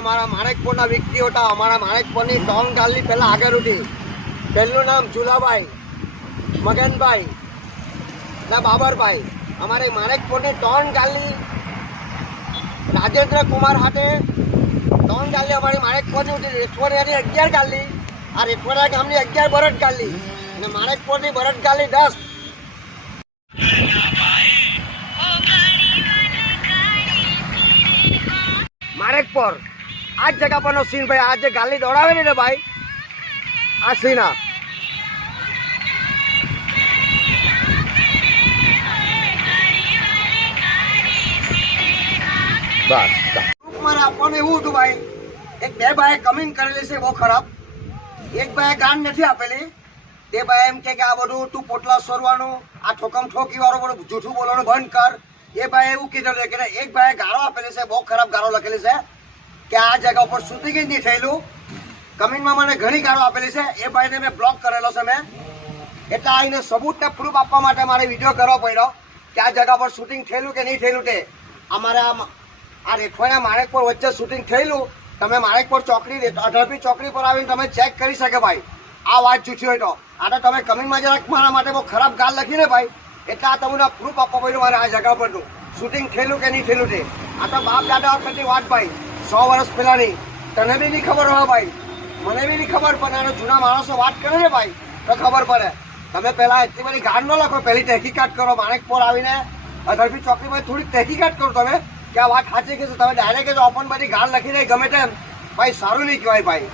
અમારા માણેકપુરના વ્યક્તિઓ હતા. અમારા માણેકપુરની 3 ગાલની પહેલાં આગળ ઉઠી. પહેલું નામ ઝુલાભાઈ, મગનભાઈ ના બાબરભાઈ. અમારે માણેકપુરની 3 ગાલની રાજેન્દ્ર કુમાર હાટે 3 ગાલની અમારી માણેકપુરની ઉઠી. રેઠવડિયાની 11 ગાલની, આ રેઠવડિયા ગામની 11 બરડ ગાલની અને માણેકપુરની બરડ ગાલની 10. માણેકપુર આ જ જગા પરનો સીન ભાઈ. આ જે ગાલી દોડાવે ને ભાઈ, આ સીન. બસ મારે આપવાનું એવું હતું ભાઈ. એક 2 ભાઈએ કમેન્ટ કરેલી છે બહુ ખરાબ. એક ભાઈએ ગાન નથી આપેલી. તે ભાઈ એમ કે આ બધું તું પોટલા સોરવાનું, આ ઠોકમ ઠોકી વાળું બધું જૂઠું બોલવાનું બંધ કર. એ ભાઈ એવું કીધું છે કે એક ભાઈએ ગાળો આપેલી છે, બહુ ખરાબ ગાળો લખેલી છે કે આ જગ્યા ઉપર શૂટિંગ જ નહીં થયેલું. કમેન્ટમાં મને ઘણી ગાળો આપેલી છે. એ ભાઈને મેં બ્લોક કરેલો છે મેં. એટલે આને સબૂતને પ્રૂફ આપવા માટે મારે વિડીયો કરવો પડ્યો કે આ જગ્યા પર શૂટિંગ થયેલું કે નહીં થયેલું. તે અમારે આ રેઠવાના માણેકપુર વચ્ચે શૂટિંગ થયેલું. તમે માણેકપુર ચોકડી, અઢળપી ચોકડી પર આવીને તમે ચેક કરી શકે ભાઈ. આ વાત જૂઠી હોય તો આ તો તમે કમેન્ટમાં જરાક મારા માટે બહુ ખરાબ ગાળ લખીને ભાઈ. એટલે આ તમને પ્રૂફ આપવા પડ્યું મારે આ જગ્યા પરનું શૂટિંગ થયેલું કે નહીં થયેલું. તે આ તો બાપ દાદા વખતની વાત ભાઈ, 100 વર્ષ પહેલાની. તને બી નહીં ખબર હોય ભાઈ, મને બી નહીં ખબર, પણ આનો જૂના માણસો વાત કરે ને ભાઈ તો ખબર પડે. તમે પહેલા એટલી બધી ગાળ ન લખો, પહેલી તહેકીકાત કરો. માણેકપુર આવીને અઢળપી ચોકડી પર થોડીક તહેકીકાત કરો તમે કે આ વાત સાચી કે તમે ડાયરેક્ટ જ ઓપન બધી ગાળ લખીને ગમે તેમ ભાઈ સારું નહીં કહેવાય ભાઈ.